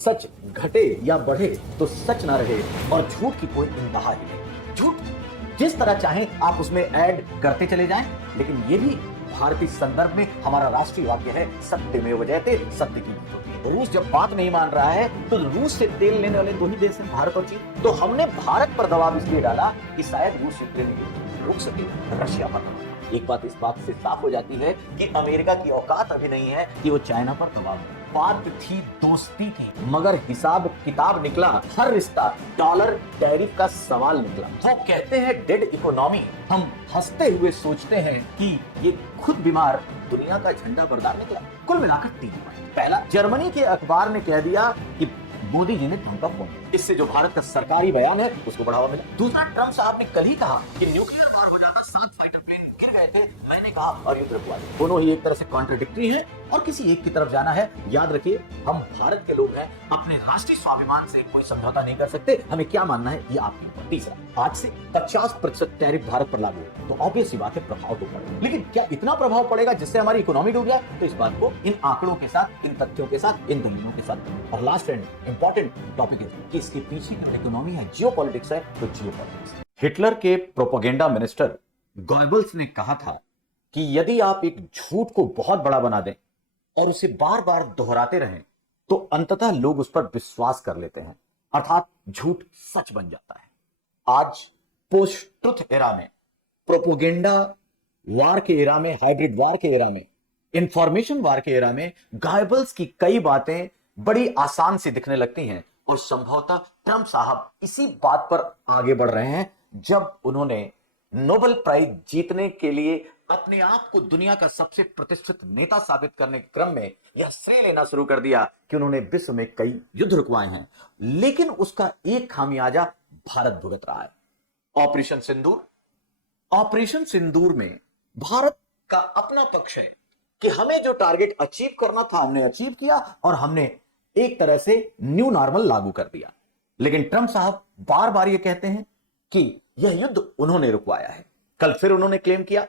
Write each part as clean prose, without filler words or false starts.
सच घटे या बढ़े तो सच ना रहे और झूठ की कोई इंतहा ही नहीं। झूठ जिस तरह चाहें आप उसमें ऐड करते चले जाएं, लेकिन ये भी भारतीय संदर्भ में हमारा राष्ट्रीय वाक्य है, सत्यमेव जयते, सत्य की जीत होती है। रूस जब बात नहीं मान रहा है तो रूस से तेल लेने वाले दो ही देश हैं, भारत और चीन। तो हमने भारत पर दबाव इसलिए डाला कि शायद रूस यूक्रेन युद्ध रुक सके, रशिया पर दबाव। एक बात इस बात से साफ हो जाती है कि अमेरिका की औकात अभी नहीं है कि वो चाइना पर दबाव डाले। बात थी दोस्ती की, मगर हिसाब किताब निकला, हर रिश्ता डॉलर टैरिफ का सवाल निकला। वो कहते हैं डेड इकोनॉमी, हम हंसते हुए सोचते हैं कि ये खुद बीमार दुनिया का झंडा बरदार निकला। कुल मिलाकर 3 पॉइंट। पहला, जर्मनी के अखबार ने कह दिया कि मोदी जी ने धमका फोन, इससे जो भारत का सरकारी बयान है उसको बढ़ावा मिला। दूसरा, ट्रंप साहब ने कल ही कहा कि न्यूक्लियर वार हो जाता, 7 फाइटर प्लेन गिर गए थे, मैंने कहा और युद्ध रुकवा दिया। दोनों ही एक तरह से कॉन्ट्रडिक्टरी हैं और किसी एक की तरफ जाना है। याद रखिए, हम भारत के लोग हैं, अपने राष्ट्रीय स्वाभिमान से कोई समझौता नहीं कर सकते। हमें क्या मानना है ये आपके ऊपर। तीसरा, आज से 50% टैरिफ भारत पर लागू है तो ऑब्वियस सी बात है, प्रभाव तो पड़ेगा, लेकिन क्या इतना प्रभाव पड़ेगा जिससे हमारी इकोनॉमी डूब जाए? तो इस बात को इन आंकड़ों के साथ, इन तथ्यों के साथ, इन दलीलों के साथ। और लास्ट एंड इंपॉर्टेंट टॉपिक है कि इसके पीछे की इकोनॉमी है, जियोपॉलिटिक्स है, तो जियोपॉलिटिक्स। हिटलर के प्रोपेगेंडा मिनिस्टर गोएबल्स ने कहा था कि यदि आप एक झूठ को बहुत बड़ा बना दें और उसे बार बार दोहराते रहें तो अंततः लोग उस पर विश्वास कर लेते हैं, अर्थात झूठ सच बन जाता है। आज पोस्ट ट्रुथ एरा में, प्रोपेगेंडा वार के एरा में, हाइब्रिड वार के एरा में, इंफॉर्मेशन वार के एरा में गोएबल्स की कई बातें बड़ी आसान सी दिखने लगती हैं और संभवतः ट्रंप साहब इसी बात पर आगे बढ़ रहे हैं जब उन्होंने नोबेल प्राइज जीतने के लिए अपने आप को दुनिया का सबसे प्रतिष्ठित नेता साबित करने के क्रम में यह श्रेय लेना शुरू कर दिया कि उन्होंने विश्व में कई युद्ध रुकवाए हैं, लेकिन उसका एक खामियाजा भारत भुगत रहा है। ऑपरेशन सिंदूर। ऑपरेशन सिंदूर में भारत का अपना पक्ष है कि हमें जो टारगेट अचीव करना था हमने अचीव किया और हमने एक तरह से न्यू नॉर्मल लागू कर दिया। लेकिन ट्रंप साहब बार बार ये कहते हैं कि यह युद्ध उन्होंने रुकवाया है। कल फिर उन्होंने क्लेम किया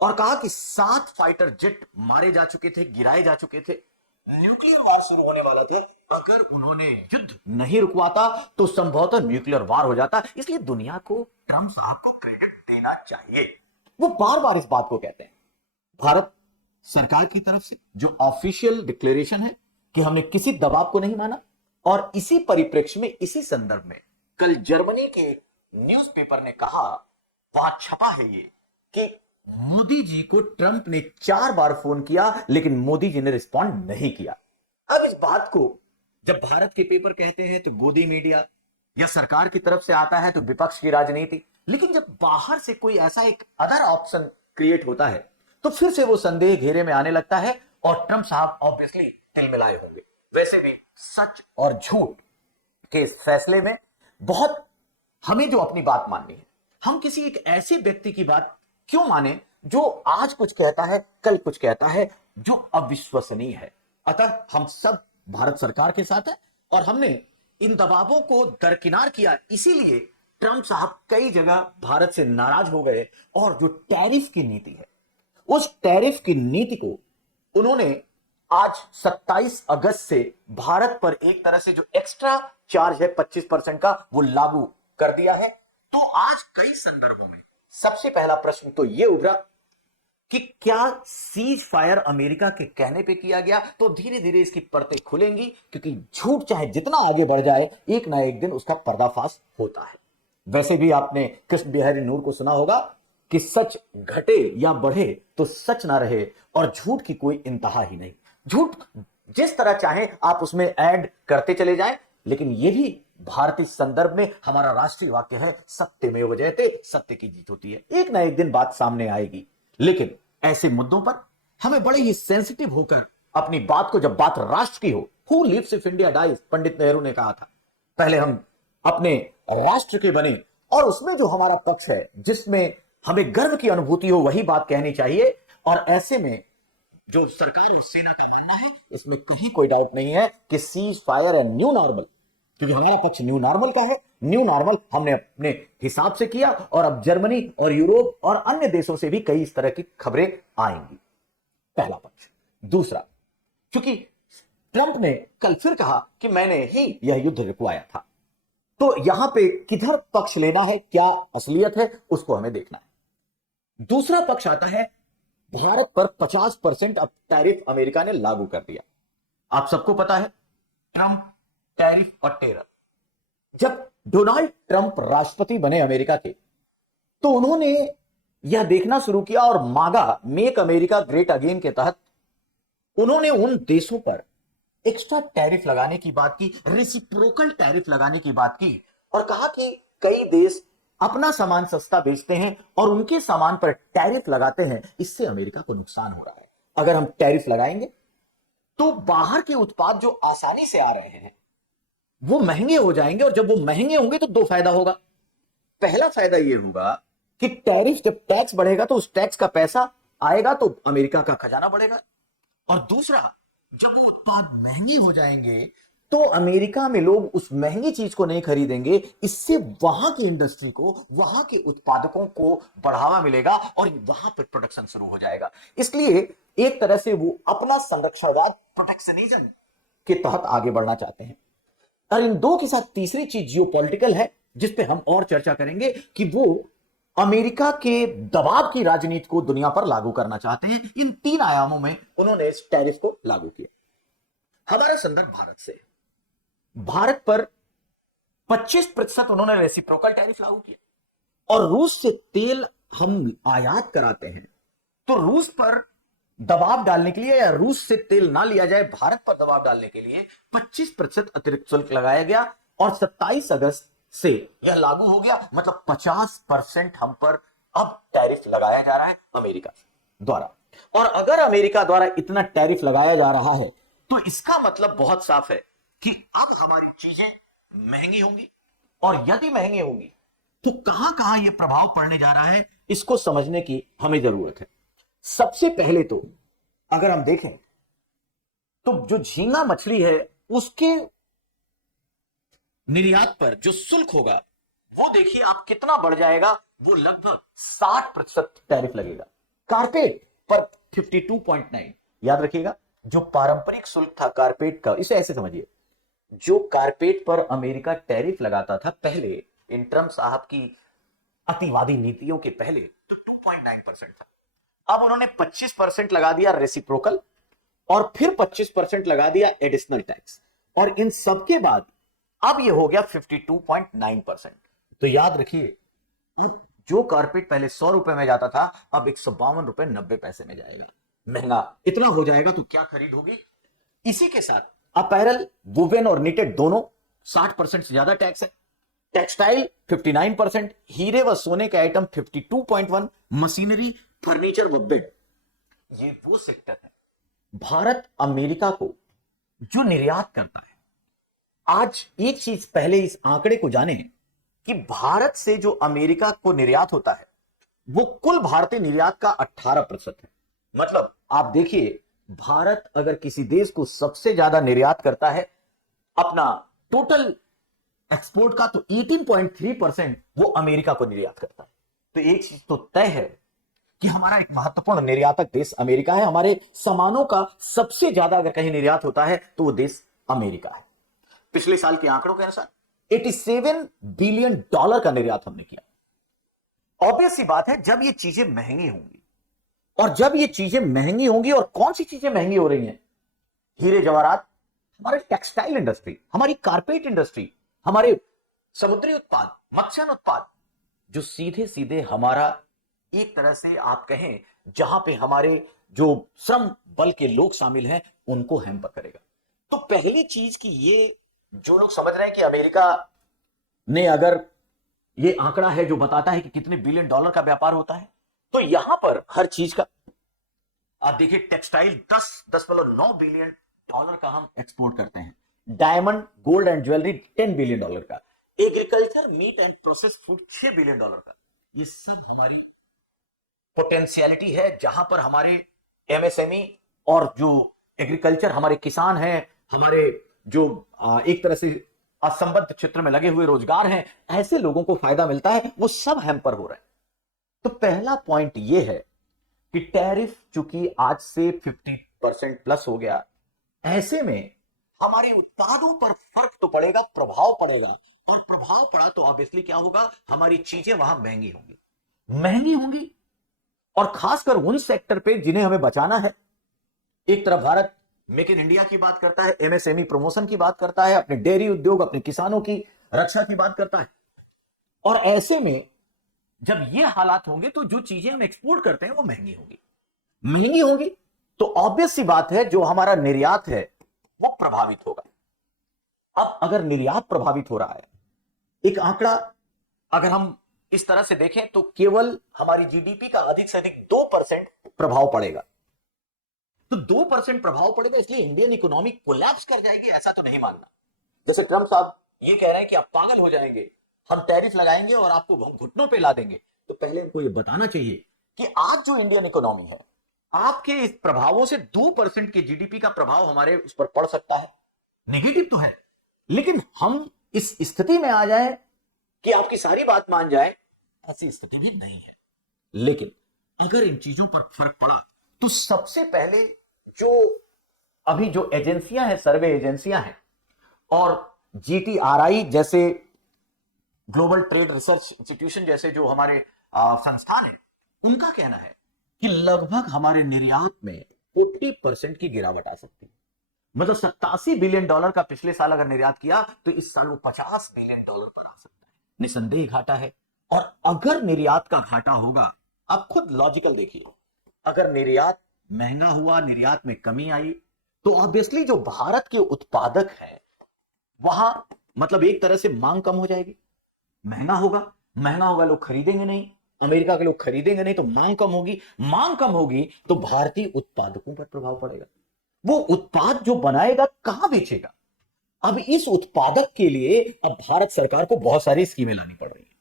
और कहा कि 7 फाइटर जेट मारे जा चुके थे, गिराए जा चुके थे, न्यूक्लियर वार शुरू होने वाला था। अगर उन्होंने युद्ध नहीं रुकवाता तो संभवतः न्यूक्लियर वार हो जाता। इसलिए दुनिया को ट्रंप साहब को क्रेडिट देना चाहिए। वो बार बार इस बात को कहते हैं। भारत सरकार की तरफ से जो ऑफिशियल डिक्लेरेशन है कि हमने किसी दबाव को नहीं माना, और इसी परिप्रेक्ष्य में, इसी संदर्भ में कल जर्मनी के न्यूज़पेपर ने कहा, वहां छपा है ये कि मोदी जी को ट्रंप ने 4 बार फोन किया लेकिन मोदी जी ने रिस्पॉन्ड नहीं किया। अब इस बात को जब भारत के पेपर कहते हैं तो गोदी मीडिया, या सरकार की तरफ से आता है तो विपक्ष की राजनीति, लेकिन जब बाहर से कोई ऐसा एक अदर ऑप्शन क्रिएट होता है तो फिर से वो संदेह घेरे में आने लगता है और ट्रंप साहब ऑब्वियसली तिलमिलाए होंगे। वैसे भी सच और झूठ के इस फैसले में बहुत हमें जो अपनी बात माननी है, हम किसी एक ऐसे व्यक्ति की बात क्यों माने जो आज कुछ कहता है, कल कुछ कहता है, जो अविश्वसनीय है। अतः हम सब भारत सरकार के साथ हैं और हमने इन दबावों को दरकिनार किया। इसीलिए ट्रंप साहब कई जगह भारत से नाराज हो गए और जो टैरिफ की नीति है, उस टैरिफ की नीति को उन्होंने आज 27 अगस्त से भारत पर एक तरह से जो एक्स्ट्रा चार्ज है 25% का, वो लागू कर दिया है। तो आज कई संदर्भों में सबसे पहला प्रश्न तो यह उभरा कि क्या सीज फायर अमेरिका के कहने पे किया गया? तो धीरे धीरे इसकी परतें खुलेंगी, क्योंकि झूठ चाहे जितना आगे बढ़ जाए एक ना एक दिन उसका पर्दाफाश होता है। वैसे भी आपने कृष्ण बिहारी नूर को सुना होगा कि सच घटे या बढ़े तो सच ना रहे और झूठ की कोई इंतहा ही नहीं। झूठ जिस तरह चाहे आप उसमें ऐड करते चले जाएं, लेकिन यह भी भारतीय संदर्भ में हमारा राष्ट्रीय वाक्य है, सत्यमेव जयते, सत्य की जीत होती है। एक ना एक दिन बात सामने आएगी, लेकिन ऐसे मुद्दों पर हमें बड़े ही सेंसिटिव होकर अपनी बात को, जब बात राष्ट्र की हो, who lives if India dies, Pandit Nehru ने कहा था, पहले हम अपने राष्ट्र के बने और उसमें जो हमारा पक्ष है, जिसमें हमें गर्व की अनुभूति हो, वही बात कहनी चाहिए। और ऐसे में जो सरकार और सेना का मानना है, इसमें कहीं कोई डाउट नहीं है कि cease fire and new normal, क्योंकि हमारा पक्ष न्यू नॉर्मल का है। न्यू नॉर्मल हमने अपने हिसाब से किया और अब जर्मनी और यूरोप और अन्य देशों से भी कई इस तरह की खबरें आएंगी। पहला पक्ष। दूसरा, क्योंकि ट्रंप ने कल फिर कहा कि मैंने ही यह युद्ध रुकवाया था। तो यहां पे किधर पक्ष लेना है, क्या असलियत है, उसको हमें देखना है। दूसरा पक्ष आता है, भारत पर 50% अब टैरिफ अमेरिका ने लागू कर दिया। आप सबको पता है ट्रंप, टैरिफ और टेरर। जब डोनाल्ड ट्रंप राष्ट्रपति बने अमेरिका के, तो उन्होंने यह देखना शुरू किया और मागा, मेक अमेरिका ग्रेट अगेन के तहत उन्होंने उन देशों पर एक्स्ट्रा टैरिफ लगाने की बात की, रेसिप्रोकल टैरिफ लगाने की बात की, और कहा कि कई देश अपना सामान सस्ता बेचते हैं और उनके सामान पर टैरिफ लगाते हैं, इससे अमेरिका को नुकसान हो रहा है। अगर हम टैरिफ लगाएंगे तो बाहर के उत्पाद जो आसानी से आ रहे हैं वो महंगे हो जाएंगे, और जब वो महंगे होंगे तो दो फायदा होगा। पहला फायदा ये होगा कि टैरिफ, जब टैक्स बढ़ेगा तो उस टैक्स का पैसा आएगा तो अमेरिका का खजाना बढ़ेगा, और दूसरा, जब वो उत्पाद महंगे हो जाएंगे तो अमेरिका में लोग उस महंगी चीज को नहीं खरीदेंगे, इससे वहां की इंडस्ट्री को, वहां के उत्पादकों को बढ़ावा मिलेगा और वहां पर प्रोडक्शन शुरू हो जाएगा। इसलिए एक तरह से वो अपना संरक्षणवाद, प्रोटेक्शनिज्म के तहत आगे बढ़ना चाहते हैं। और इन दो के साथ तीसरी चीज जियोपॉलिटिकल है, जिस पे हम और चर्चा करेंगे कि वो अमेरिका के दबाव की राजनीति को दुनिया पर लागू करना चाहते हैं। इन तीन आयामों में उन्होंने इस टैरिफ को लागू किया। हमारा संदर्भ भारत से, भारत पर 25% उन्होंने रेसिप्रोकल टैरिफ लागू किया, और रूस से तेल हम आयात कराते हैं तो रूस पर दबाव डालने के लिए, या रूस से तेल ना लिया जाए, भारत पर दबाव डालने के लिए 25% अतिरिक्त शुल्क लगाया गया, और 27 अगस्त से यह लागू हो गया। मतलब 50% हम पर अब टैरिफ लगाया जा रहा है अमेरिका द्वारा। और अगर अमेरिका द्वारा इतना टैरिफ लगाया जा रहा है तो इसका मतलब बहुत साफ है कि अब हमारी चीजें महंगी होंगी, और यदि महंगी होंगी तो कहां कहां यह प्रभाव पड़ने जा रहा है, इसको समझने की हमें जरूरत है। सबसे पहले तो अगर हम देखें तो जो झींगा मछली है उसके निर्यात पर जो शुल्क होगा वो देखिए आप कितना बढ़ जाएगा, वो लगभग 60% टैरिफ लगेगा। कारपेट पर 52.9, याद रखिएगा, जो पारंपरिक शुल्क था कारपेट का, इसे ऐसे समझिए, जो कारपेट पर अमेरिका टैरिफ लगाता था पहले, इन ट्रंप साहब की अतिवादी नीतियों के पहले, तो 2.9% था। अब उन्होंने 25% लगा दिया रेसिप्रोकल, और फिर 25% लगा दिया एडिशनल टैक्स, और इन सबके बाद अब यह हो गया 52.9%। तो याद रखिए, अब जो कारपेट पहले 100 रुपए में जाता था अब 152 रुपए 90 पैसे में जाएगा। महंगा इतना हो जाएगा तो क्या खरीद होगी। इसी के साथ अपैरल, वुवेन और निटेड दोनों 60% से ज्यादा टैक्स है। टेक्सटाइल 59%, हीरे व सोने के आइटम 52.1, मशीनरी, फर्नीचर व बेड, ये वो सेक्टर है भारत अमेरिका को जो निर्यात करता है। आज एक चीज पहले इस आंकड़े को जाने कि भारत से जो अमेरिका को निर्यात होता है वो कुल भारतीय निर्यात का 18% है। मतलब आप देखिए, भारत अगर किसी देश को सबसे ज्यादा निर्यात करता है अपना टोटल एक्सपोर्ट का, तो 18.3% वो अमेरिका को निर्यात करता है। तो एक चीज तो तय है कि हमारा एक महत्वपूर्ण निर्यातक देश अमेरिका है। हमारे सामानों का सबसे ज्यादा अगर कहीं निर्यात होता है तो वो देश अमेरिका है। पिछले साल के आंकड़ों के अनुसार 87 बिलियन डॉलर का निर्यात हमने किया। ऑब्वियस सी बात है, जब ये चीजें महंगी होंगी, और जब ये चीजें महंगी होंगी, और कौन सी चीजें महंगी हो रही हैं, हीरे जवाहरात, हमारे टेक्सटाइल इंडस्ट्री, हमारी कारपेट इंडस्ट्री, हमारे समुद्री उत्पाद, मत्स्य उत्पाद, जो सीधे सीधे हमारा एक तरह से आप कहें जहां पे हमारे जो श्रम बल के लोग शामिल हैं उनको हैम्पर करेगा। तो पहली चीज कि ये जो लोग समझ रहे हैं कि अमेरिका ने अगर ये आंकड़ा है जो बताता है कि कितने बिलियन डॉलर का व्यापार होता है, तो यहां पर हर चीज का आप देखिए, टेक्सटाइल 10.9 बिलियन डॉलर का हम एक्सपोर्ट करते हैं, diamond, gold and jewellery 10 billion dollar का, agriculture, meat and process food 6 billion dollar का। ये सब हमारी पोटेंशियलिटी है, जहां पर हमारे एमएसएमई और जो एग्रीकल्चर, हमारे किसान हैं, हमारे जो एक तरह से असंबद्ध क्षेत्र में लगे हुए रोजगार हैं, ऐसे लोगों को फायदा मिलता है, वो सब हैम्पर हो रहे हैं। तो पहला पॉइंट ये है कि टैरिफ चूंकि आज से 50% प्लस हो गया, ऐसे में हमारे उत्पादों पर फर्क तो पड़ेगा, प्रभाव पड़ेगा, और प्रभाव पड़ा तो ऑब्वियसली क्या होगा, हमारी चीजें वहां महंगी होंगी, महंगी होंगी। और खासकर उन सेक्टर पे जिन्हें हमें बचाना है। एक तरफ भारत मेक इन इंडिया की बात करता है, एमएसएमई प्रमोशन की बात करता है, अपने डेयरी उद्योग, अपने किसानों की रक्षा की बात करता है। और ऐसे में जब ये हालात होंगे तो जो चीजें हम एक्सपोर्ट करते हैं वो महंगी होंगी, महंगी होंगी, तो ऑब्वियस सी बात है जो हमारा निर्यात है वो प्रभावित होगा। अब अगर निर्यात प्रभावित हो रहा है, एक आंकड़ा अगर हम इस तरह से देखें तो केवल हमारी जीडीपी का अधिक से अधिक 2% प्रभाव पड़ेगा। तो 2% प्रभाव पड़ेगा, इसलिए इंडियन इकोनॉमी कोलैप्स कर जाएगी ऐसा तो नहीं मानना। जैसे ट्रंप साहब ये कह रहे हैं कि आप पागल हो जाएंगे, हम टैरिफ लगाएंगे और आपको घुटनों पे ला देंगे, तो पहले हमको ये बताना चाहिए कि आज जो इंडियन इकोनॉमी है, आपके इस प्रभावों से 2% के जीडीपी का प्रभाव हमारे उस पर पड़ सकता है, नेगेटिव तो है, लेकिन हम इस स्थिति में आ जाए कि आपकी सारी बात मान जाए, ऐसी स्थिति भी नहीं है। लेकिन अगर इन चीजों पर फर्क पड़ा तो सबसे पहले जो अभी जो एजेंसियां हैं, सर्वे एजेंसियां हैं और जीटीआरआई जैसे ग्लोबल ट्रेड रिसर्च इंस्टीट्यूशन जैसे जो हमारे संस्थान है, उनका कहना है कि लगभग हमारे निर्यात में 50% की गिरावट आ सकती है। मतलब $87 बिलियन का पिछले साल अगर निर्यात किया तो इस साल वो $50 बिलियन पर आ सकता है। निसंदेह घाटा है। और अगर निर्यात का घाटा होगा, आप खुद लॉजिकल देखिए, अगर निर्यात महंगा हुआ, निर्यात में कमी आई, तो ऑब्वियसली जो भारत के उत्पादक हैं वहां मतलब एक तरह से मांग कम हो जाएगी, महंगा होगा, महंगा होगा लोग खरीदेंगे नहीं, अमेरिका के लोग खरीदेंगे नहीं, तो मांग कम होगी, मांग कम होगी तो भारतीय उत्पादकों पर प्रभाव पड़ेगा। वो उत्पाद जो बनाएगा कहां बेचेगा? अब इस उत्पादक के लिए अब भारत सरकार को बहुत सारी स्कीमें लानी पड़ रही है,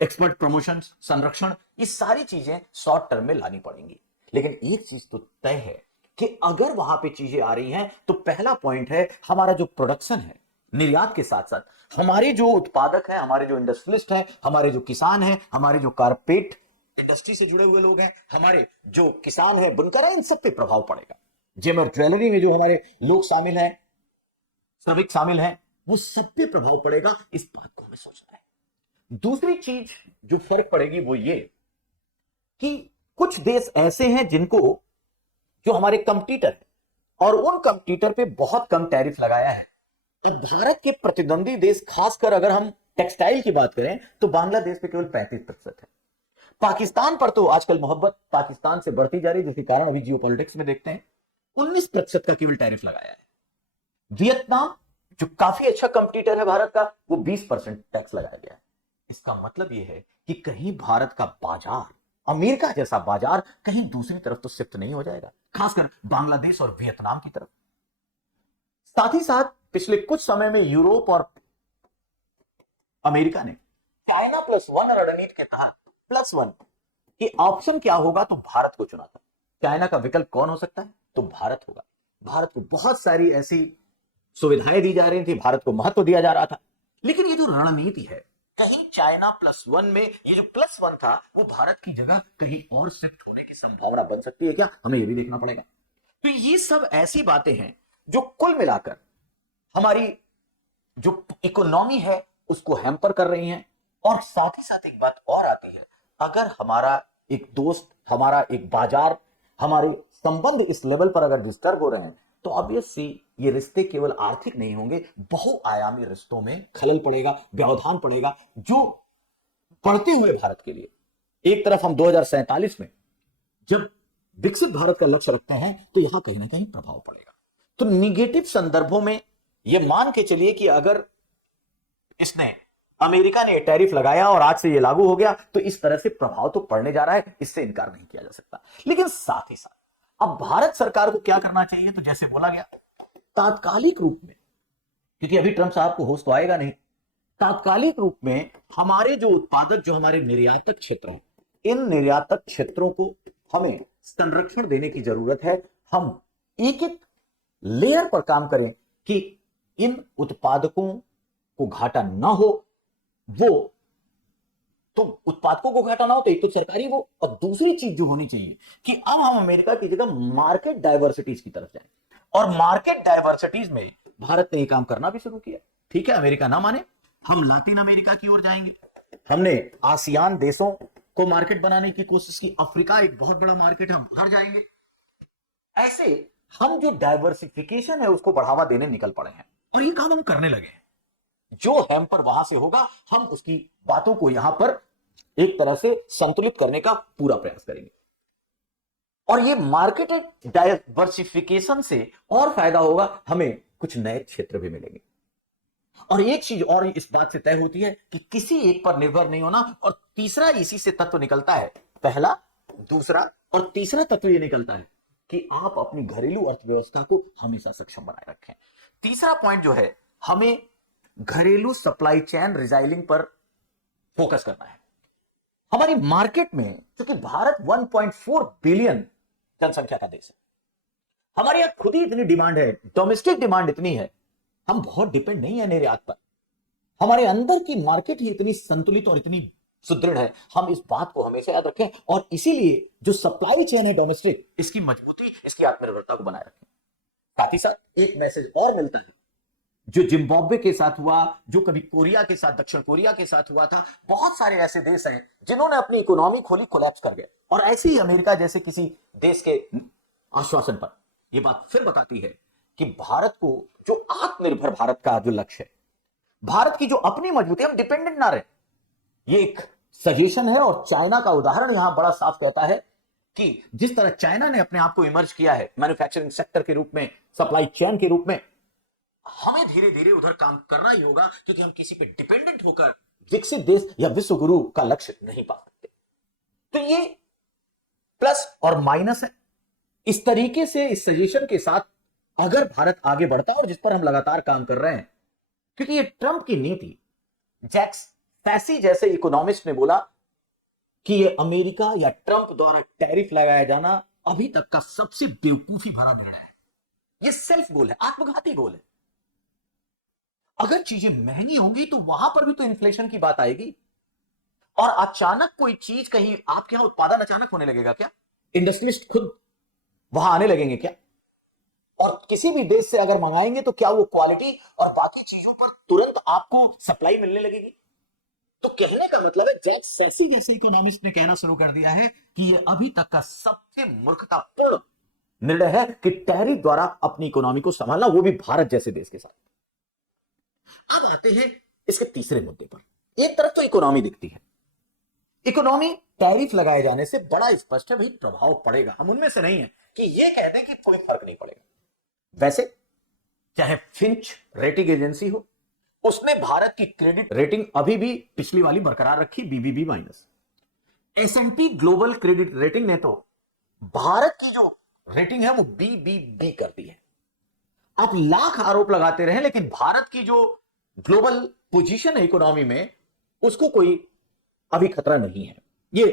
एक्सपर्ट प्रमोशन, संरक्षण, ये सारी चीजें शॉर्ट टर्म में लानी पड़ेंगी। लेकिन एक चीज तो तय है कि अगर वहां पे चीजें आ रही हैं तो पहला पॉइंट है हमारा जो प्रोडक्शन है, निर्यात के साथ साथ हमारे जो उत्पादक हैं, हमारे जो इंडस्ट्रियलिस्ट हैं, हमारे जो किसान हैं, हमारे जो कारपेट इंडस्ट्री से जुड़े हुए लोग हैं, हमारे जो किसान हैं, बुनकर हैं, इन सब पे प्रभाव पड़ेगा। जेम और ज्वेलरी में जो हमारे लोग शामिल हैं, श्रमिक शामिल हैं, वो सब पे प्रभाव पड़ेगा। इस बात को हमें सोचना है। दूसरी चीज जो फर्क पड़ेगी वो ये कि कुछ देश ऐसे हैं जिनको, जो हमारे कंपटीटर है और उन कंपटीटर पे बहुत कम टैरिफ लगाया है। अब भारत के प्रतिद्वंदी देश, खासकर अगर हम टेक्सटाइल की बात करें तो बांग्लादेश पे केवल 35% है। पाकिस्तान पर तो आजकल मोहब्बत पाकिस्तान से बढ़ती जा रही है, जिसके कारण अभी जियोपॉलिटिक्स में देखते हैं 19% का केवल टैरिफ लगाया है। वियतनाम जो काफी अच्छा कंपटीटर है भारत का, वो 20% टैक्स लगाया गया है। इसका मतलब यह है कि कहीं भारत का बाजार, अमेरिका जैसा बाजार, कहीं दूसरी तरफ तो शिफ्ट नहीं हो जाएगा, खासकर बांग्लादेश और वियतनाम की तरफ। साथ ही साथ पिछले कुछ समय में यूरोप और अमेरिका ने चाइना +1 रणनीति के तहत +1 कि ऑप्शन क्या होगा तो भारत को चुना था। चाइना का विकल्प कौन हो सकता है? तो भारत होगा। भारत को बहुत सारी ऐसी सुविधाएं दी जा रही थी, भारत को महत्व दिया जा रहा था। लेकिन ये जो रणनीति है, कहीं चाइना +1 में ये जो +1 था वो भारत की जगह कहीं और शिफ्ट होने की संभावना बन सकती है क्या? हमें ये भी देखना पड़ेगा। तो ये सब ऐसी बातें हैं जो कुल मिलाकर हमारी जो इकोनॉमी है उसको हैम्पर कर रही हैं। और साथ ही साथ एक बात और आती है, अगर हमारा एक दोस्त, हमारा एक बाजार, हमारे संबंध इस लेवल पर अगर डिस्टर्ब हो रहे हैं तो ऑब्वियसली ये रिश्ते केवल आर्थिक नहीं होंगे, बहुआयामी रिश्तों में खलल पड़ेगा, व्यवधान पड़ेगा, जो बढ़ते हुए भारत के लिए, एक तरफ हम 2047 में जब विकसित भारत का लक्ष्य रखते हैं तो यहां कहीं ना कहीं प्रभाव पड़ेगा। तो निगेटिव संदर्भों में यह मान के चलिए कि अगर इसने, अमेरिका ने टैरिफ लगाया और आज से यह लागू हो गया, तो इस तरह से प्रभाव तो पड़ने जा रहा है, इससे इनकार नहीं किया जा सकता। लेकिन साथ ही साथ अब भारत सरकार को क्या करना चाहिए? तो जैसे बोला गया, तात्कालिक रूप में, क्योंकि अभी ट्रंप साहब को होश तो आएगा नहीं, तात्कालिक रूप में हमारे जो उत्पादक, जो हमारे निर्यातक क्षेत्र हैं, इन निर्यातक क्षेत्रों को हमें संरक्षण देने की जरूरत है। हम एक एक लेयर पर काम करें कि इन उत्पादकों को घाटा ना हो। वो तो उत्पादकों को घाटा ना हो तो एक तो सरकारी वो, और दूसरी चीज जो होनी चाहिए कि अब हम अमेरिका की जगह मार्केट डायवर्सिटीज की तरफ जाएं। और मार्केट डायवर्सिटीज में भारत ने ये काम करना भी शुरू किया। ठीक है, अमेरिका ना माने, हम लातिन अमेरिका की ओर जाएंगे। हमने आसियान देशों को मार्केट बनाने की कोशिश की, अफ्रीका एक बहुत बड़ा मार्केट है, हम उधर जाएंगे। ऐसे हम जो डाइवर्सिफिकेशन है उसको बढ़ावा देने निकल पड़े हैं और ये काम हम करने लगे हैं। जो हैम्पर वहां से होगा हम उसकी बातों को यहां पर एक तरह से संतुलित करने का पूरा प्रयास करेंगे। और ये मार्केट डाइवर्सिफिकेशन से और फायदा होगा, हमें कुछ नए क्षेत्र भी मिलेंगे। और एक चीज और इस बात से तय होती है कि किसी एक पर निर्भर नहीं होना। और तीसरा इसी से तत्व निकलता है, पहला, दूसरा और तीसरा तत्व ये निकलता है कि आप अपनी घरेलू अर्थव्यवस्था को हमेशा सक्षम बनाए रखें। तीसरा पॉइंट जो है, हमें घरेलू सप्लाई चेन रिजाइलिंग पर फोकस करना है। हमारी मार्केट में, क्योंकि भारत 1.4 बिलियन जनसंख्या का देश है, हमारे यहां खुद ही इतनी डिमांड है, डोमेस्टिक डिमांड इतनी है, हम बहुत डिपेंड नहीं है निर्यात पर। हमारे अंदर की मार्केट ही इतनी संतुलित और इतनी सुदृढ़ है। हम इस बात को हमेशा याद रखें और इसीलिए जो सप्लाई चेन है डोमेस्टिक, इसकी मजबूती, इसकी आत्मनिर्भरता को बनाए रखें। साथ ही साथ एक मैसेज और मिलता है, जो जिम्बाब्वे के साथ हुआ, जो कभी कोरिया के साथ, दक्षिण कोरिया के साथ हुआ था, बहुत सारे ऐसे देश हैं जिन्होंने अपनी इकोनॉमी खोली, कोलैप्स कर गए। और ऐसे ही अमेरिका जैसे किसी देश के आश्वासन पर यह बात फिर बताती है कि भारत को जो आत्मनिर्भर भारत का जो लक्ष्य है, भारत की जो अपनी मजबूती, हम डिपेंडेंट ना रहे, ये एक सजेशन है। और चाइना का उदाहरण यहां बड़ा साफ कहता है कि जिस तरह चाइना ने अपने आप को इमर्ज किया है मैन्युफैक्चरिंग सेक्टर के रूप में, सप्लाई चेन के रूप में, हमें धीरे धीरे उधर काम करना ही होगा, क्योंकि हम किसी पे डिपेंडेंट होकर विकसित देश या विश्व गुरु का लक्ष्य नहीं पा सकते। तो ये प्लस और माइनस है। इस तरीके से, इस सजेशन के साथ अगर भारत आगे बढ़ता है, और जिस पर हम लगातार काम कर रहे हैं, क्योंकि ये ट्रंप की नीति, जैक्स फैसी जैसे इकोनॉमिस्ट ने बोला कि ये अमेरिका या ट्रंप द्वारा टैरिफ लगाया जाना अभी तक का सबसे बेवकूफी भरा निर्णय है। ये सेल्फ गोल है, आत्मघाती गोल है। अगर चीजें महंगी होंगी तो वहां पर भी तो इन्फ्लेशन की बात आएगी। और अचानक कोई चीज कहीं आपके यहां उत्पादन अचानक होने लगेगा क्या? इंडस्ट्रियलिस्ट खुद वहां आने लगेंगे क्या? और किसी भी देश से अगर मंगाएंगे तो क्या वो क्वालिटी और बाकी चीजों पर तुरंत आपको सप्लाई मिलने लगेगी? तो कहने का मतलब है, जैक्स फैसी जैसे इकोनॉमिस्ट ने कहना शुरू कर दिया है कि ये अभी तक का सबसे मूर्खतापूर्ण निर्णय है कि टैरिफ द्वारा अपनी इकोनॉमी को संभालना, वो भी भारत जैसे देश के साथ। अब आते हैं इसके तीसरे मुद्दे पर। एक तरफ तो इकोनॉमी दिखती है, इकोनॉमी टैरिफ लगाए जाने से बड़ा स्पष्ट है, भाई प्रभाव पड़ेगा। हम उनमें से नहीं है कि ये कह दें कि कोई फर्क नहीं पड़ेगा। वैसे चाहे फिंच रेटिंग एजेंसी हो, उसने भारत की क्रेडिट रेटिंग अभी भी पिछली वाली बरकरार रखी, BBB minus. S&P global credit rating ने तो भारत की जो रेटिंग है वो BBB कर दी है। आप लाख आरोप लगाते रहे, लेकिन भारत की जो ग्लोबल पोजीशन है इकोनॉमी में, उसको कोई अभी खतरा नहीं है। ये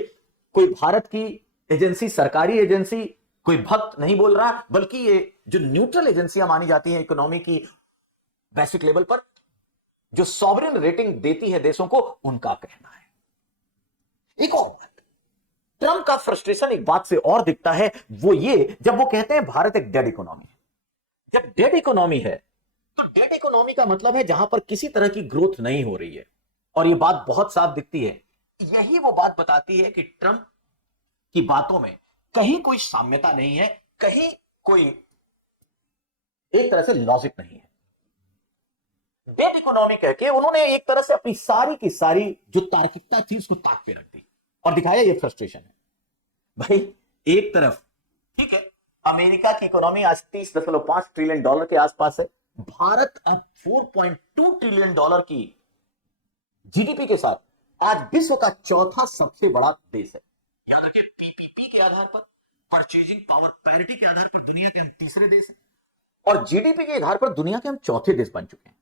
कोई भारत की एजेंसी, सरकारी एजेंसी, कोई भक्त नहीं बोल रहा, बल्कि ये जो न्यूट्रल एजेंसियां मानी जाती हैं इकोनॉमी की वैश्विक लेवल पर, जो सॉवरेन रेटिंग देती है देशों को, उनका कहना है। एक और बात, ट्रंप का फ्रस्ट्रेशन एक बात से और दिखता है, वो ये, जब वो कहते हैं भारत एक डेड इकोनॉमी है। जब डेड इकोनॉमी है तो डेड इकोनॉमी का मतलब है जहां पर किसी तरह की ग्रोथ नहीं हो रही है। और ये बात बहुत साफ दिखती है। यही वो बात बताती है कि ट्रंप की बातों में कहीं कोई साम्यता नहीं है, कहीं कोई एक तरह से लॉजिक नहीं है। डेड इकोनॉमी कह के उन्होंने एक तरह से अपनी सारी की सारी जो तार्किकता थी उसको ताक पे रख दी और दिखाया ये फ्रस्ट्रेशन है। भाई एक तरफ ठीक है, अमेरिका की इकोनॉमी आज $30.5 ट्रिलियन के आसपास है, भारत अब $4.2 ट्रिलियन की जीडीपी के साथ आज विश्व का चौथा सबसे बड़ा देश है। याद रखिए, पीपीपी के आधार पर, परचेजिंग पावर पैरिटी के आधार पर दुनिया के हम तीसरे देश हैं, और जीडीपी के आधार पर दुनिया के हम चौथे देश बन चुके हैं।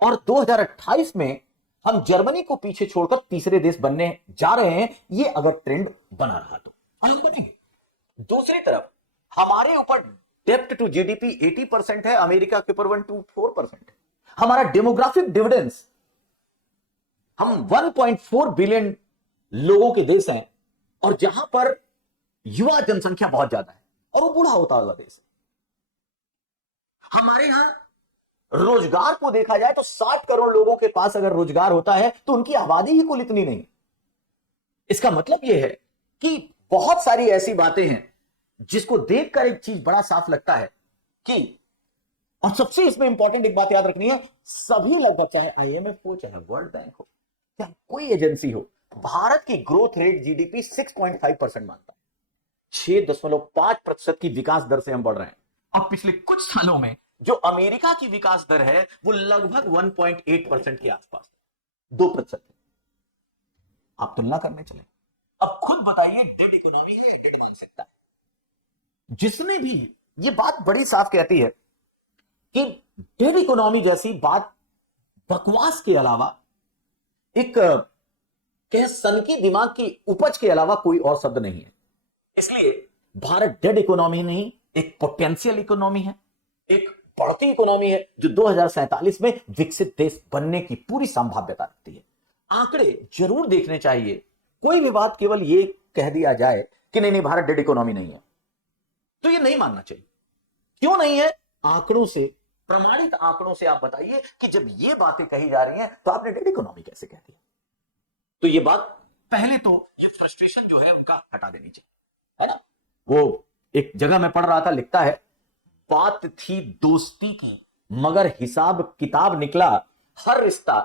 और 2028 में हम जर्मनी को पीछे छोड़कर तीसरे देश बनने जा रहे हैं। ये अगर ट्रेंड बना रहा तो हम बनेंगे। दूसरी तरफ हमारे ऊपर डेप्ट टू जीडीपी 80% है, अमेरिका के ऊपर 124% है। हमारा डेमोग्राफिक डिविडेंस, हम 1.4 बिलियन लोगों के देश हैं, और जहां पर युवा जनसंख्या बहुत ज्यादा है और वो बूढ़ा होता हुआ देश है। हमारे यहां रोजगार को देखा जाए तो 60 करोड़ लोगों के पास अगर रोजगार होता है तो उनकी आबादी ही कुल इतनी नहीं। इसका मतलब यह है कि बहुत सारी ऐसी बातें हैं जिसको देखकर एक चीज बड़ा साफ लगता है कि, और सबसे इसमें इंपॉर्टेंट एक बात याद रखनी है, सभी लगभग चाहे आईएमएफ हो, चाहे वर्ल्ड बैंक हो, चाहे कोई एजेंसी हो, भारत की ग्रोथ रेट जीडीपी 6.5% मानता है। 6.5% की विकास दर से हम बढ़ रहे हैं। अब पिछले कुछ सालों में जो अमेरिका की विकास दर है वो लगभग 1.8% के आसपास, 2%। आप तुलना करने चले, अब खुद बताइए डेड इकोनॉमी है, डेड मान सकता है। जिसने भी ये बात बड़ी साफ कहती है कि डेड इकोनॉमी जैसी बात बकवास के अलावा, एक सनकी दिमाग की उपज के अलावा कोई और शब्द नहीं है। इसलिए भारत डेड इकोनॉमी नहीं, एक पोटेंशियल इकोनॉमी है, एक बढ़ती इकोनॉमी है जो 2047 में विकसित देश बनने की पूरी संभाव्यता रखती है। आंकड़े जरूर देखने चाहिए। कोई भी बात केवल ये कह दिया जाए कि नहीं नहीं भारत डेड इकोनॉमी नहीं है, तो ये नहीं मानना चाहिए। क्यों नहीं है? आंकड़ों से, प्रमाणित आंकड़ों से आप बताइए कि जब ये बातें कही जा रही हैं तो आपने डेड इकोनॉमी कैसे कह दिया। तो ये बात, पहले तो ये फ्रस्ट्रेशन जो है उनका हटा देनी चाहिए, है ना। वो एक जगह मैं पढ़ रहा था, लिखता है, बात थी दोस्ती की मगर हिसाब किताब निकला, हर रिश्ता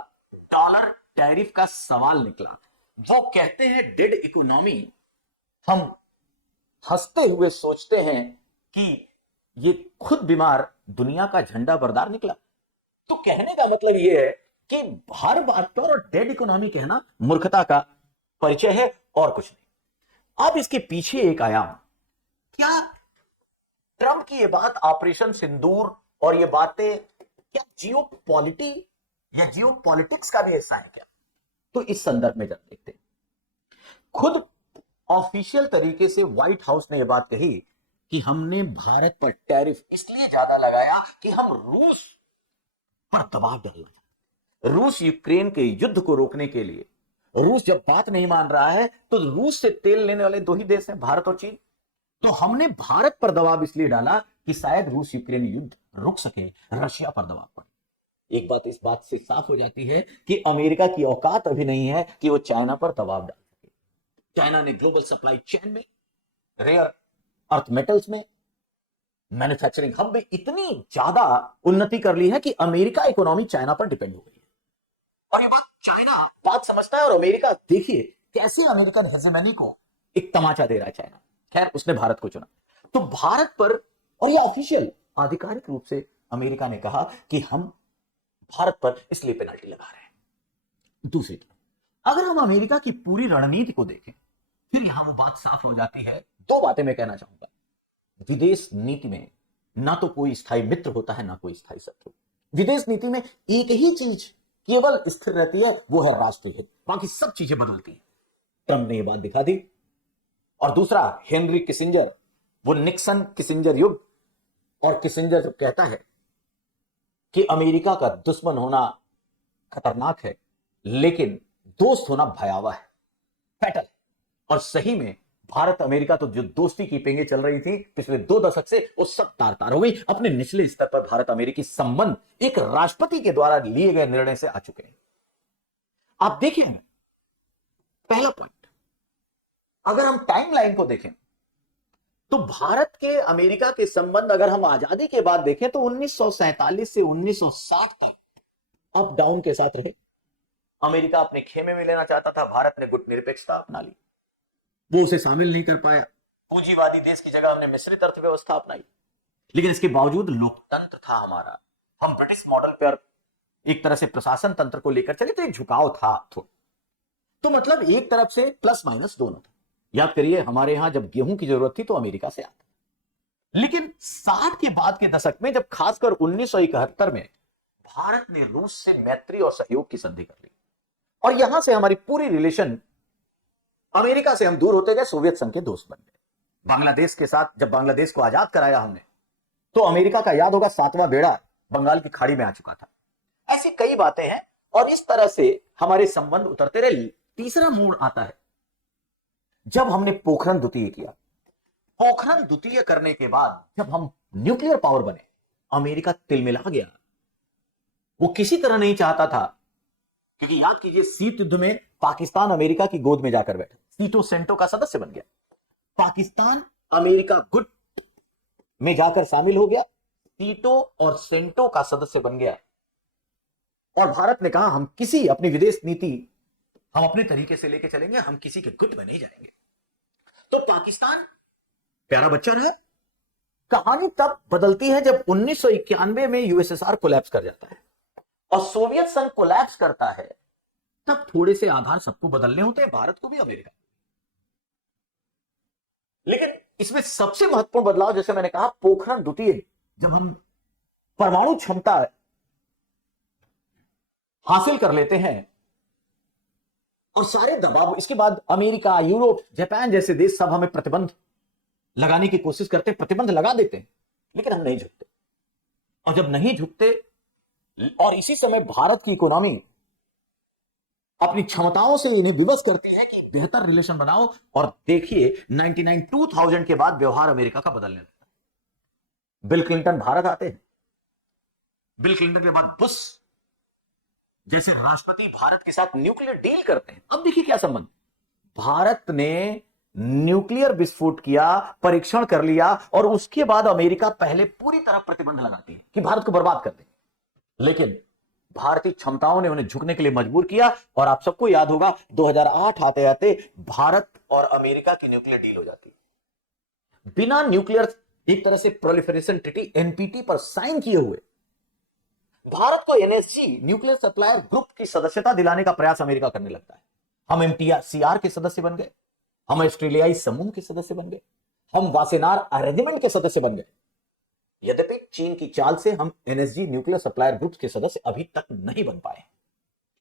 डॉलर टैरिफ का सवाल निकला। वो कहते हैं डेड इकोनॉमी, हम हंसते हुए सोचते हैं कि ये खुद बीमार दुनिया का झंडा बरदार निकला। तो कहने का मतलब यह है कि हर बात पर डेड इकोनॉमी कहना मूर्खता का परिचय है और कुछ नहीं। अब इसके पीछे एक आयाम, क्या ट्रंप की ये बात ऑपरेशन सिंदूर और ये बातें क्या जियो पॉलिटी या जियो पॉलिटिक्स का भी हिस्सा है क्या? तो इस संदर्भ में जब देखते हैं, खुद ऑफिशियल तरीके से व्हाइट हाउस ने यह बात कही कि हमने भारत पर टैरिफ इसलिए ज्यादा लगाया कि हम रूस पर दबाव डालना। रूस यूक्रेन के युद्ध को रोकने के लिए, रूस जब बात नहीं मान रहा है तो रूस से तेल लेने वाले दो ही देश हैं, भारत और चीन। तो हमने भारत पर दबाव इसलिए डाला कि शायद रूस यूक्रेन युद्ध रुक सके, रशिया पर दबाव पड़े। एक बात इस बात से साफ हो जाती है कि अमेरिका की औकात अभी नहीं है कि वो चाइना पर दबाव डाल सके। चाइना ने ग्लोबल सप्लाई चेन में, रेयर अर्थ मेटल्स में, मैन्युफैक्चरिंग हब में इतनी ज्यादा उन्नति कर ली है कि अमेरिका इकोनॉमी चाइना पर डिपेंड हो गई है। और ये बात चाइना बात समझता है और अमेरिका, देखिए कैसे अमेरिकन हेजेमनी को एक तमाचा दे रहा है चाइना। खैर उसने भारत को चुना, तो भारत पर, और ये ऑफिशियल आधिकारिक रूप से अमेरिका ने कहा कि हम भारत पर इसलिए पेनल्टी लगा रहे हैं। दूसरी तरफ अगर हम अमेरिका की पूरी रणनीति को देखें, फिर यहां वो बात साफ हो जाती है। दो बातें मैं कहना चाहूंगा। विदेश नीति में ना तो कोई स्थायी मित्र होता है, ना कोई स्थायी शत्रु। विदेश नीति में एक ही चीज केवल स्थिर रहती है, वो है राष्ट्रीय हित, बाकी सब चीजें बदलती हैं। ट्रंप ने यह बात दिखा दी। और दूसरा, हेनरी किसिंजर, वो निक्सन किसिंजर युग, और किसिंजर जो कहता है कि अमेरिका का दुश्मन होना खतरनाक है लेकिन दोस्त होना भयावह है, फैटल। और सही में भारत अमेरिका तो जो दोस्ती की पेंगे चल रही थी पिछले 2 दशक से, वो सब तार तार हो गई। अपने निचले स्तर पर भारत अमेरिकी संबंध एक राष्ट्रपति के द्वारा लिए गए निर्णय से आ चुके हैं। आप देखिए, पहला पॉइंट, अगर हम टाइमलाइन को देखें तो भारत के अमेरिका के संबंध अगर हम आजादी के बाद देखें तो 1947 से 1960 तक अप डाउन के साथ रहे। अमेरिका अपने खेमे में लेना चाहता था, भारत ने गुट निरपेक्षता अपना ली, वो उसे शामिल नहीं कर पाया। पूंजीवादी देश की जगह हमने मिश्रित अर्थव्यवस्था अपनाई, लेकिन इसके बावजूद लोकतंत्र था हमारा। हम ब्रिटिश मॉडल पर एक तरह से प्रशासन तंत्र को लेकर चले, तो एक झुकाव था तो मतलब एक तरफ से प्लस माइनस दोनों था। याद करिए, हमारे यहां जब गेहूं की जरूरत थी तो अमेरिका से आता। लेकिन 60 के बाद के दशक में, जब खासकर 1971 में भारत ने रूस से मैत्री और सहयोग की संधि कर ली, और यहां से हमारी पूरी रिलेशन, अमेरिका से हम दूर होते गए, सोवियत संघ के दोस्त बन गए। बांग्लादेश के साथ जब बांग्लादेश को आजाद कराया हमने, तो अमेरिका का याद होगा 7वां बेड़ा बंगाल की खाड़ी में आ चुका था। ऐसी कई बातें हैं और इस तरह से हमारे संबंध उतरते रहे। तीसरा मोड़ आता है जब हमने पोखरण द्वितीय किया। पोखरण द्वितीय करने के बाद जब हम न्यूक्लियर पावर बने, अमेरिका तिलमिला गया वो किसी तरह नहीं चाहता था, क्योंकि याद कीजिए शीत युद्ध में पाकिस्तान अमेरिका की गोद में जाकर बैठा, सीटो सेंटो का सदस्य बन गया, पाकिस्तान अमेरिका गुट में जाकर शामिल हो गया, सीटो और सेंटो का सदस्य बन गया। और भारत ने कहा हम किसी अपनी विदेश नीति हम अपने तरीके से लेके चलेंगे, हम किसी के गुट में नहीं जाएंगे। तो पाकिस्तान प्यारा बच्चा रहा। कहानी तब बदलती है जब 1991 में यूएसएसआर कोलैप्स कर जाता है और सोवियत संघ कोलैप्स करता है। तब थोड़े से आधार सबको बदलने होते हैं, भारत को भी, अमेरिका। लेकिन इसमें सबसे महत्वपूर्ण बदलाव, जैसे मैंने कहा, पोखरण द्वितीय, जब हम परमाणु क्षमता हासिल कर लेते हैं और सारे दबाव, इसके बाद अमेरिका, यूरोप, जापान जैसे देश सब हमें प्रतिबंध लगाने की कोशिश करते हैं, प्रतिबंध लगा देते हैं, लेकिन हम नहीं झुकते। और जब नहीं झुकते, और इसी समय भारत की इकोनॉमी अपनी क्षमताओं से इन्हें विवश करती है कि बेहतर रिलेशन बनाओ, और देखिए 2000 के बाद व्यवहार अमेरिका का बदलने लगता है। बिल क्लिंटन भारत आते हैं, बिल क्लिंटन के बाद बुश जैसे राष्ट्रपति भारत के साथ न्यूक्लियर डील करते हैं। अब देखिए क्या संबंध, भारत ने न्यूक्लियर विस्फोट किया, परीक्षण कर लिया, और उसके बाद अमेरिका पहले पूरी तरह प्रतिबंध लगाती है कि भारत को बर्बाद कर दे, लेकिन भारतीय क्षमताओं ने उन्हें झुकने के लिए मजबूर किया। और आप सबको याद होगा 2008 आते आते भारत और अमेरिका की न्यूक्लियर डील हो जाती। बिना न्यूक्लियर, एक तरह से प्रोलिफरेशन ट्रीटी एनपीटी पर साइन किए हुए, भारत को एनएसजी न्यूक्लियर सप्लायर ग्रुप की सदस्यता दिलाने का प्रयास अमेरिका करने लगता है। हम एमटीसीआर के सदस्य बन गए, हम ऑस्ट्रेलियाई समूह के सदस्य बन गए, हम वासेनार अरेंजमेंट के सदस्य बन गए। यद्यपि चीन की चाल से हम एनएसजी न्यूक्लियर सप्लायर ग्रुप के सदस्य अभी तक नहीं बन पाए,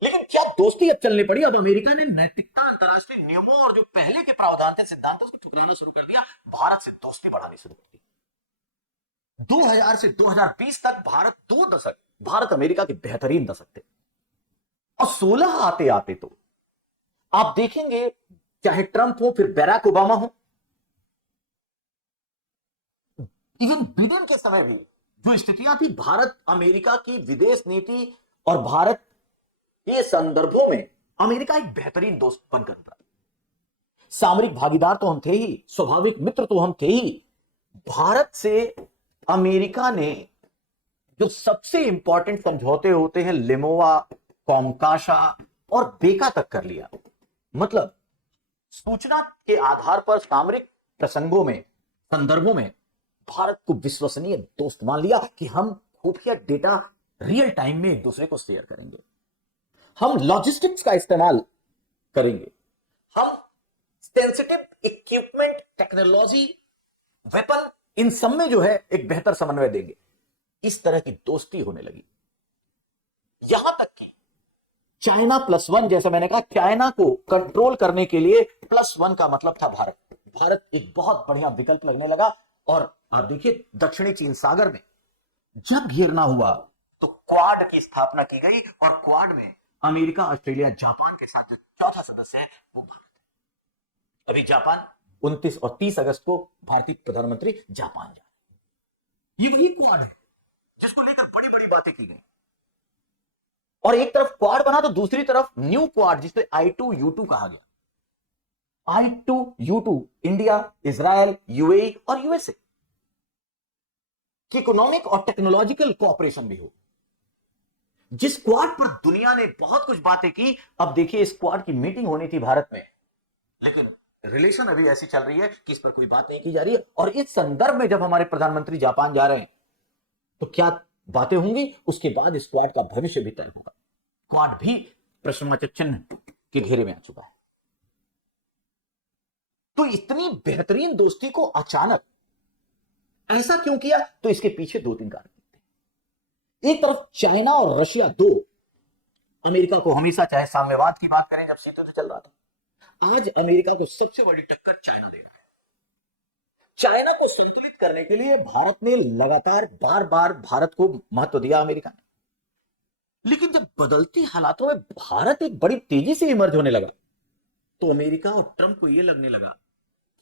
लेकिन क्या दोस्ती अब चलने पड़ी। अब अमेरिका ने नैतिकता, अंतरराष्ट्रीय नियमों और जो पहले के प्रावधान थे, सिद्धांतों को ठुकराना शुरू कर दिया, भारत से दोस्ती बढ़ानी शुरू कर दी। 2000 से 2020 तक भारत 2 दशक भारत अमेरिका के बेहतरीन दशक थे। और 16 आते आते तो आप देखेंगे, चाहे ट्रंप हो, फिर बैराक ओबामा हो, इवन बिडेन के समय भी जो स्थितियां थी, भारत अमेरिका की विदेश नीति और भारत के संदर्भों में अमेरिका एक बेहतरीन दोस्त बनकर उभरा। सामरिक भागीदार तो हम थे ही, स्वाभाविक मित्र तो हम थे ही। भारत से अमेरिका ने जो सबसे इंपॉर्टेंट समझौते होते हैं, लिमोआ, कॉमकाशा और बेका तक कर लिया। मतलब सूचना के आधार पर सामरिक प्रसंगों में, संदर्भों में भारत को विश्वसनीय दोस्त मान लिया कि हम खुफिया डेटा रियल टाइम में एक दूसरे को शेयर करेंगे, हम लॉजिस्टिक्स का इस्तेमाल करेंगे, हम सेंसिटिव इक्विपमेंट, टेक्नोलॉजी, वेपन, इन सब में जो है एक बेहतर समन्वय देंगे। इस तरह की दोस्ती होने लगी। यहां तक कि चाइना +1, जैसे मैंने कहा, चाइना को कंट्रोल करने के लिए +1 का मतलब था भारत। भारत एक बहुत बढ़िया विकल्प लगने लगा। और आप देखिए दक्षिणी चीन सागर में जब घेरना हुआ तो क्वाड की स्थापना की गई, और क्वाड में अमेरिका, ऑस्ट्रेलिया, जापान के साथ जो चौथा सदस्य है वो भारत है। अभी जापान 29 और 30 अगस्त को भारतीय प्रधानमंत्री जापान जा रहे हैं। ये वही क्वाड है जिसको लेकर बड़ी बड़ी बातें की गई। और एक तरफ क्वाड बना तो दूसरी तरफ न्यू क्वाड, जिसे I2U2 कहा गया। I2U2 इंडिया, इजराइल, यूएई और यूएसए की इकोनॉमिक और टेक्नोलॉजिकल कोऑपरेशन भी हो। जिस क्वाड पर दुनिया ने बहुत कुछ बातें की, अब देखिए इस क्वाड की मीटिंग होनी थी भारत में, लेकिन रिलेशन अभी ऐसी चल रही है कि इस पर कोई बात नहीं की जा रही है। और इस संदर्भ में जब हमारे प्रधानमंत्री जापान जा रहे हैं तो क्या बातें होंगी, उसके बाद इस क्वाड का भविष्य भी तय होगा। क्वाड भी प्रश्नवाचक चिन्ह के घेरे में आ चुका है। तो इतनी बेहतरीन दोस्ती को अचानक ऐसा क्यों किया, तो इसके पीछे 2-3 कारण थे। एक तरफ चाइना और रशिया, दो अमेरिका को हमेशा, चाहे साम्यवाद की बात करें, जब शीत युद्ध चल रहा था, आज अमेरिका को सबसे बड़ी टक्कर चाइना दे रहा है। चाइना को संतुलित करने के लिए भारत ने लगातार बार बार भारत को महत्व दिया, अमेरिका ने। लेकिन जब बदलते हालातों में भारत एक बड़ी तेजी से इमर्ज होने लगा, तो अमेरिका और ट्रंप को यह लगने लगा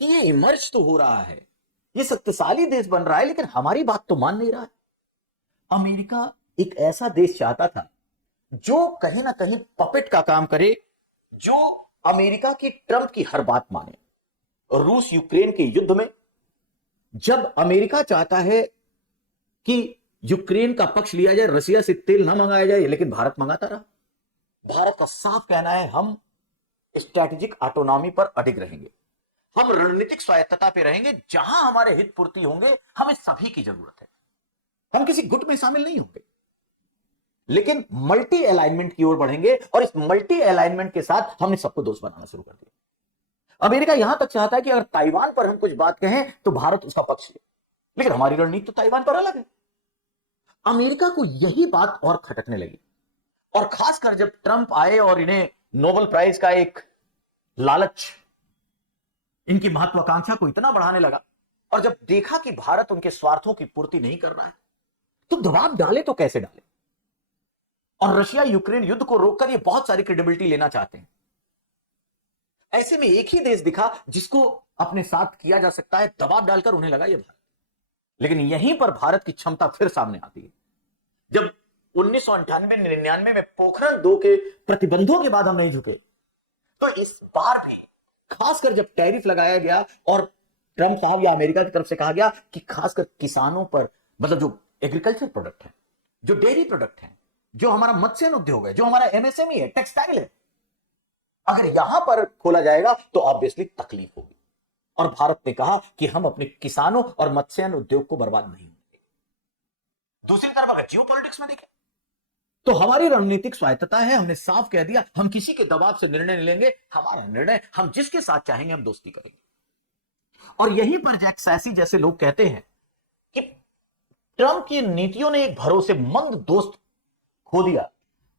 कि ये इमर्ज तो हो रहा है, ये शक्तिशाली देश बन रहा है, लेकिन हमारी बात तो मान नहीं रहा है। अमेरिका एक ऐसा देश चाहता था जो कहीं ना कहीं पपेट का काम करे, जो अमेरिका की, ट्रंप की हर बात माने। रूस यूक्रेन के युद्ध में जब अमेरिका चाहता है कि यूक्रेन का पक्ष लिया जाए, रसिया से तेल ना मंगाया जाए, लेकिन भारत मंगाता रहा। भारत का साफ कहना है हम स्ट्रैटेजिक ऑटोनॉमी पर अडिग रहेंगे, हम रणनीतिक स्वायत्तता पे रहेंगे, जहां हमारे हित पूर्ति होंगे हमें सभी की जरूरत है, हम किसी गुट में शामिल नहीं होंगे, लेकिन मल्टी अलाइनमेंट की ओर बढ़ेंगे। और इस मल्टी अलाइनमेंट के साथ हमने सबको दोस्त बनाना शुरू कर दिया। अमेरिका यहां तक चाहता है कि अगर ताइवान पर हम कुछ बात कहें तो भारत उसका पक्ष ले, लेकिन हमारी रणनीति तो ताइवान पर अलग है। अमेरिका को यही बात और खटकने लगी, और खासकर जब ट्रंप आए और इन्हें नोबेल प्राइज का एक लालच इनकी महत्वाकांक्षा को इतना बढ़ाने लगा, और जब देखा कि भारत उनके स्वार्थों की पूर्ति नहीं कर रहा है, तो दबाव डाले तो कैसे डाले। और रशिया यूक्रेन युद्ध को रोककर ये बहुत सारी क्रेडिबिलिटी लेना चाहते हैं। ऐसे में एक ही देश दिखा जिसको अपने साथ किया जा सकता है, दबाव डालकर उन्हें लगा ये भारत। लेकिन यहीं पर भारत की क्षमता फिर सामने आती है। जब 1998-99 में पोखरण 2 के प्रतिबंधों के बाद हम नहीं झुके, तो इस बार भी खासकर जब टैरिफ लगाया गया और ट्रंप साहब या अमेरिका की तरफ से कहा गया कि खासकर किसानों पर, मतलब जो एग्रीकल्चर प्रोडक्ट है, जो डेयरी प्रोडक्ट है, जो हमारा मत्स्य उद्योग है, जो हमारा एमएसएमई है, टेक्सटाइल है, अगर यहां पर खोला जाएगा तो ऑब्वियसली तकलीफ होगी। और भारत ने कहा कि हम अपने किसानों और मत्स्य उद्योग को बर्बाद नहीं होंगे। दूसरी तरफ अगर जियो पॉलिटिक्स में देखें तो हमारी रणनीतिक स्वायत्तता है, हमने साफ कह दिया हम किसी के दबाव से निर्णय नहीं लेंगे, हमारा निर्णय, हम जिसके साथ चाहेंगे हम दोस्ती करेंगे। और यहीं पर जैक सैसी जैसे लोग कहते हैं कि ट्रंप की नीतियों ने एक भरोसेमंद दोस्त खो दिया,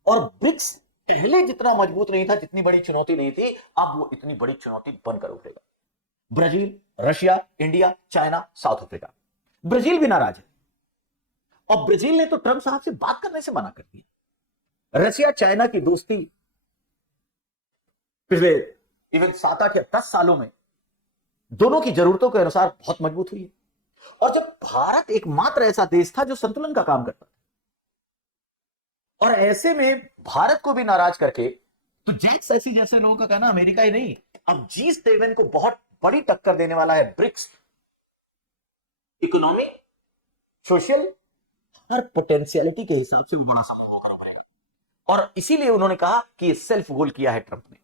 और ब्रिक्स पहले जितना मजबूत नहीं था, जितनी बड़ी चुनौती नहीं थी, अब वो इतनी बड़ी चुनौती बनकर उठेगा। Brazil, Russia, India, China, south Africa, Brazil भी नाराज है, और ब्राजील ने तो ट्रंप साहब से बात करने से मना कर दिया। रशिया चाइना की दोस्ती पिछले इवन 7-8 या 10 सालों में दोनों की जरूरतों के अनुसार बहुत मजबूत हुई है। और जब भारत एकमात्र ऐसा देश था जो संतुलन का काम करता था, और ऐसे में भारत को भी नाराज करके, तो जैक सैसी जैसे लोगों का कहना अमेरिका ही नहीं, अब G7 को बहुत बड़ी टक्कर देने वाला है ब्रिक्स। इकोनॉमी, सोशल, हर पोटेंशियलिटी के हिसाब से वो बड़ा सवाल खड़ा रहेगा। और इसीलिए उन्होंने कहा कि ये सेल्फ गोल किया है ट्रंप ने।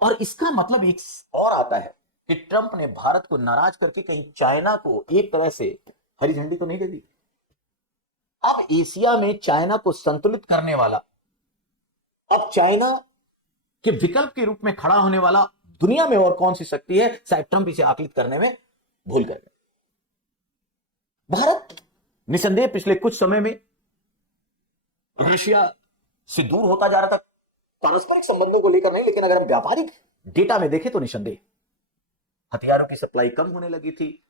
और इसका मतलब एक और आता है कि ट्रंप ने भारत को नाराज करके कहीं चाइना को एक तरह से हरी झंडी तो नहीं दे दी। अब एशिया में चाइना को संतुलित करने वाला, अब चाइना के विकल्प के रूप में खड़ा होने वाला दुनिया में और कौन सी शक्ति है, शायद ट्रंप इसे आकलित करने में भूल गए। भारत निसंदेह पिछले कुछ समय में रशिया से दूर होता जा रहा था, पारस्परिक संबंधों को लेकर नहीं, लेकिन अगर हम व्यापारिक डेटा में देखें तो निसंदेह हथियारों की सप्लाई कम होने लगी थी।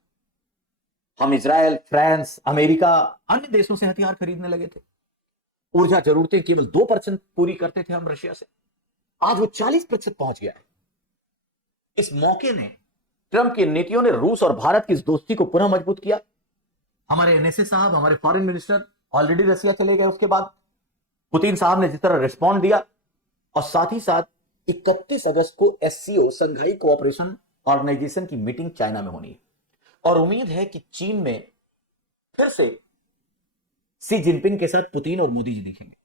हम इजराइल, फ्रांस, अमेरिका, अन्य देशों से हथियार खरीदने लगे थे। ऊर्जा जरूरतें केवल 2% पूरी करते थे हम रशिया से, आज वो 40% पहुंच गया है। इस मौके ने, ट्रंप की नीतियों ने रूस और भारत की इस दोस्ती को पुनः मजबूत किया। हमारे एनएसए साहब, हमारे फॉरेन मिनिस्टर ऑलरेडी रशिया चले गए। उसके बाद पुतिन साहब ने जिस तरह रिस्पॉन्ड दिया, और साथ ही साथ 31 अगस्त को एससीओ, संघाई कोऑपरेशन ऑर्गेनाइजेशन की मीटिंग चाइना में होनी है, और उम्मीद है कि चीन में फिर से सी जिनपिंग के साथ पुतिन और मोदी जी दिखेंगे।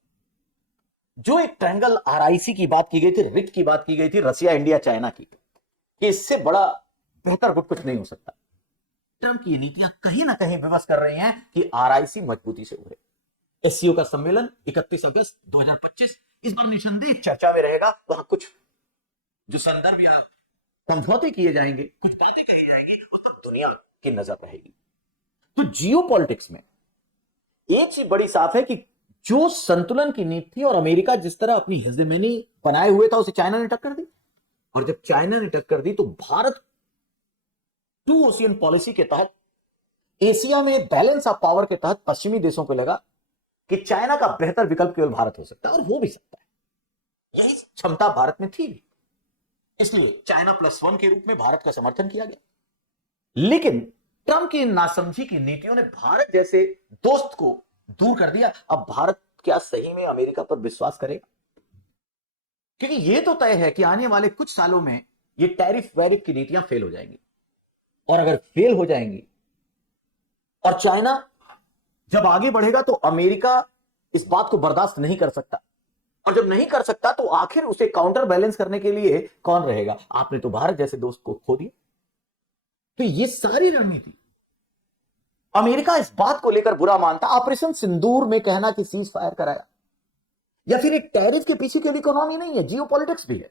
जो एक ट्रायंगल आरआईसी की बात की गई थी, रिक्ट की बात की गई थी, रशिया, इंडिया, चाइना की, कि इससे बड़ा बेहतर गुट कुछ नहीं हो सकता। ट्रंप की नीतियां कहीं ना कहीं विवश कर रही हैं कि आरआईसी मजबूती से उभरे। एससीओ का सम्मेलन 31 अगस्त 2025 इस बार निसंदेह चर्चा में रहेगा। वहां कुछ जो संदर्भ या समझौते किए जाएंगे, कुछ बातें कही जाएंगी, उस तक दुनिया की नजर रहेगी। तो जियो पॉलिटिक्स में एक चीज बड़ी साफ है कि जो संतुलन की नीति थी, और अमेरिका जिस तरह अपनी हेजेमनी बनाए हुए था, उसे चाइना ने टक्कर दी। और जब चाइना ने टक्कर दी तो भारत टू ओशियन पॉलिसी के तहत, एशिया में बैलेंस ऑफ पावर के तहत पश्चिमी देशों को लगा कि चाइना का बेहतर विकल्प केवल भारत हो सकता है, और हो भी सकता है। यही क्षमता भारत में थी भी, इसलिए चाइना +1 के रूप में भारत का समर्थन किया गया। लेकिन ट्रंप की नासमझी की नीतियों ने भारत जैसे दोस्त को दूर कर दिया। अब भारत क्या सही में अमेरिका पर विश्वास करेगा? क्योंकि ये तो तय है कि आने वाले कुछ सालों में ये टैरिफ वैरिफ की नीतियां फेल हो जाएंगी, और अगर फेल हो जाएंगी और चाइना जब आगे बढ़ेगा तो अमेरिका इस बात को बर्दाश्त नहीं कर सकता, और जब नहीं कर सकता तो आखिर उसे काउंटर बैलेंस करने के लिए कौन रहेगा? आपने तो भारत जैसे दोस्त को खो दिया। तो ये सारी रणनीति अमेरिका इस बात को लेकर बुरा मानता। ऑपरेशन सिंदूर में कहना कि सीज फायर कराया, या फिर एक टैरिफ के पीछे केवल इकोनॉमी नहीं है, जियोपॉलिटिक्स भी है।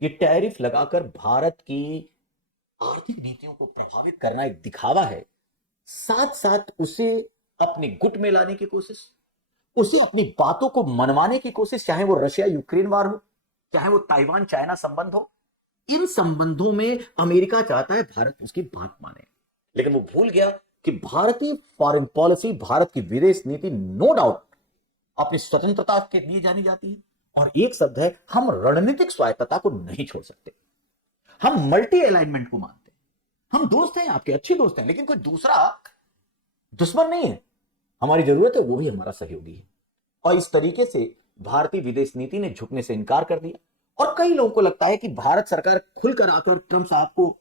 ये टैरिफ लगाकर भारत की आर्थिक नीतियों को प्रभावित करना एक दिखावा है, साथ साथ उसे अपने गुट में लाने की कोशिश, उसे अपनी बातों को मनवाने की कोशिश, चाहे वो रशिया यूक्रेन वार हो, चाहे वो ताइवान चाइना संबंध हो। इन संबंधों में अमेरिका चाहता है भारत उसकी बात माने, लेकिन वो भूल गया कि भारतीय फॉरेन पॉलिसी, भारत की विदेश नीति नो डाउट अपनी स्वतंत्रता के लिए जानी जाती है, और एक शब्द है, हम रणनीतिक स्वायत्तता को नहीं छोड़ सकते। हम मल्टी अलाइनमेंट को मानते हैं। हम दोस्त हैं, आपके अच्छे दोस्त हैं, लेकिन कोई दूसरा दुश्मन नहीं है। हमारी जरूरत है वो भी हमारा सहयोगी है। और इस तरीके से भारतीय विदेश नीति ने झुकने से इनकार कर दिया। और कई लोगों को लगता है कि भारत सरकार खुलकर आकर ट्रंप साहब को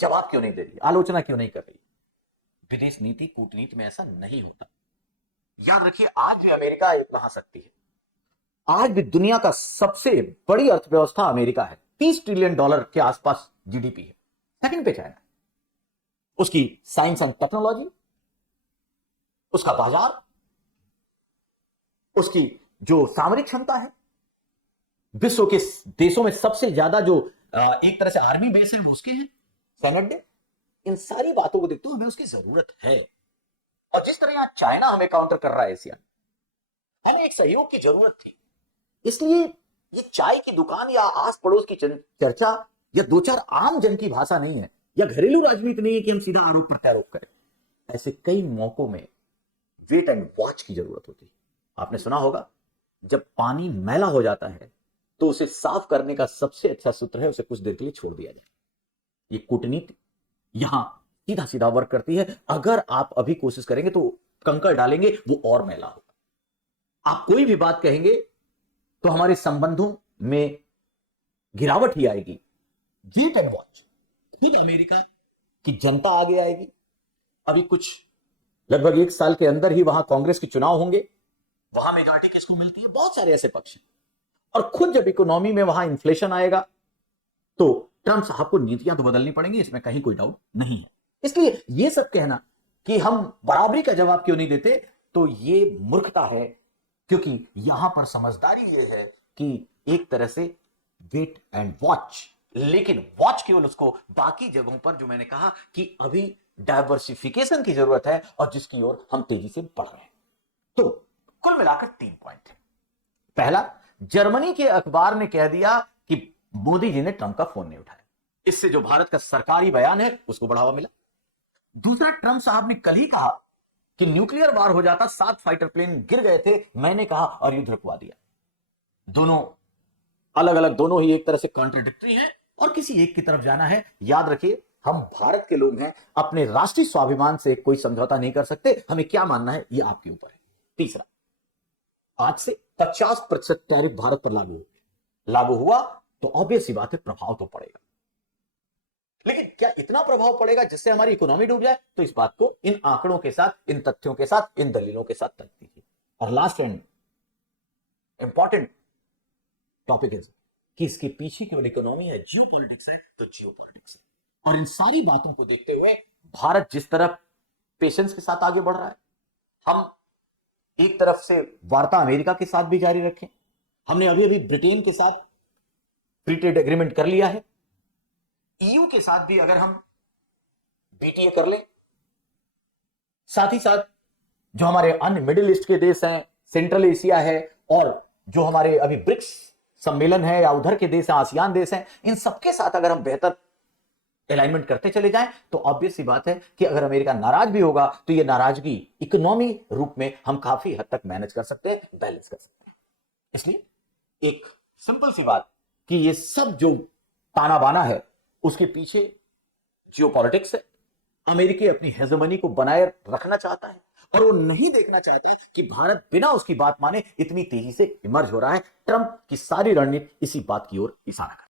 जवाब क्यों नहीं दे रही, आलोचना क्यों नहीं कर रही। विदेश नीति कूटनीति में ऐसा नहीं होता। याद रखिए, आज भी अमेरिका एक महाशक्ति है। आज भी दुनिया का सबसे बड़ी अर्थव्यवस्था अमेरिका है। $30 ट्रिलियन के आसपास जीडीपी है। सेकंड पे चाइना। उसकी साइंस एंड टेक्नोलॉजी, उसका बाजार, उसकी जो सामरिक क्षमता है, विश्व के देशों में सबसे ज्यादा जो एक तरह से आर्मी बेस है वो उसके हैं, सेनेट डे। इन सारी बातों को देखते हुए हमें उसकी जरूरत है। और जिस तरह यहां चाइना हमें काउंटर कर रहा है एशिया, हमें एक सहयोग की जरूरत थी। इसलिए ये चाय की दुकान या आस पड़ोस की चर्चा या दो चार आम जन की भाषा नहीं है, या घरेलू राजनीति नहीं है कि हम सीधा आरोप प्रत्यारोप करें। ऐसे कई मौकों में वेट एंड वॉच की जरूरत होती है। आपने सुना होगा, जब पानी मैला हो जाता है तो उसे साफ करने का सबसे अच्छा सूत्र है उसे कुछ देर के लिए छोड़ दिया जाए। ये कूटनीति यहां सीधा सीधा वर्क करती है। अगर आप अभी कोशिश करेंगे तो कंकड़ डालेंगे, वो और मैला होगा। आप कोई भी बात कहेंगे तो हमारे संबंधों में गिरावट ही आएगी। Wait and watch. खुद अमेरिका की जनता आगे आएगी। अभी कुछ लगभग 1 साल के अंदर ही वहां कांग्रेस के चुनाव होंगे। वहां मेजॉरिटी किसको मिलती है? बहुत सारे ऐसे पक्ष हैं। और खुद जब इकोनॉमी में वहां इन्फ्लेशन आएगा तो ट्रंप साहब को नीतियां तो बदलनी पड़ेंगी, इसमें कहीं कोई डाउट नहीं है। इसलिए यह सब कहना कि हम बराबरी का जवाब क्यों नहीं देते, तो यह मूर्खता है। क्योंकि यहां पर समझदारी यह है कि एक तरह से वेट एंड वॉच, लेकिन वॉच केवल उसको बाकी जगहों पर जो मैंने कहा कि अभी डायवर्सिफिकेशन की जरूरत है और जिसकी ओर हम तेजी से बढ़ रहे हैं। तो कुल मिलाकर 3 पॉइंट है। पहला, जर्मनी के अखबार ने कह दिया कि मोदी जी ने ट्रंप का फोन नहीं उठाया। इससे जो भारत का सरकारी बयान है उसको बढ़ावा मिला। दूसरा, ट्रंप साहब ने कल ही कहा कि न्यूक्लियर वार हो जाता, 7 फाइटर प्लेन गिर गए थे, मैंने कहा और युद्ध रुकवा दिया। दोनों अलग अलग, दोनों ही एक तरह से कॉन्ट्रडिक्टरी हैं और किसी एक की तरफ जाना है। याद रखिए, हम भारत के लोग हैं, अपने राष्ट्रीय स्वाभिमान से कोई समझौता नहीं कर सकते। हमें क्या मानना है ये आपके ऊपर है। तीसरा, आज से 50% टैरिफ भारत पर लागू हुआ तो ऑब्वियस सी बात है प्रभाव तो पड़ेगा, लेकिन क्या इतना प्रभाव पड़ेगा जिससे हमारी इकोनॉमी डूब जाए? तो इस बात को इन आंकड़ों के साथ, इन तथ्यों के साथ, इन दलीलों के साथ तर्क कीजिए। और लास्ट एंड इंपॉर्टेंट टॉपिक है कि इसके पीछे केवल इकोनॉमी है, जियोपॉलिटिक्स है, तो जियोपॉलिटिक्स है। और इन सारी बातों को देखते हुए भारत जिस तरफ पेशेंस के साथ आगे बढ़ रहा है, हम एक तरफ से वार्ता अमेरिका के साथ भी जारी रखें। हमने अभी अभी ब्रिटेन के साथ फ्री ट्रेड एग्रीमेंट कर लिया है। ईयू के साथ भी अगर हम बीटीए कर लें, साथ ही साथ जो हमारे अन्य मिडिल ईस्ट के देश हैं, सेंट्रल एशिया है, और जो हमारे अभी ब्रिक्स सम्मेलन है या उधर के देश हैं, आसियान देश हैं, इन सबके साथ अगर हम बेहतर अलाइनमेंट करते चले जाएं तो ऑब्वियस सी बात है कि अगर अमेरिका नाराज भी होगा तो ये नाराजगी इकोनॉमी रूप में हम काफी हद तक मैनेज कर सकते हैं, बैलेंस कर सकते हैं। इसलिए एक सिंपल सी बात कि ये सब जो ताना बाना है उसके पीछे जियोपॉलिटिक्स है। अमेरिका अपनी हेजेमनी को बनाए रखना चाहता है। और वो नहीं देखना चाहता कि भारत बिना उसकी बात माने इतनी तेजी से इमर्ज हो रहा है। ट्रंप की सारी रणनीति इसी बात की ओर इशारा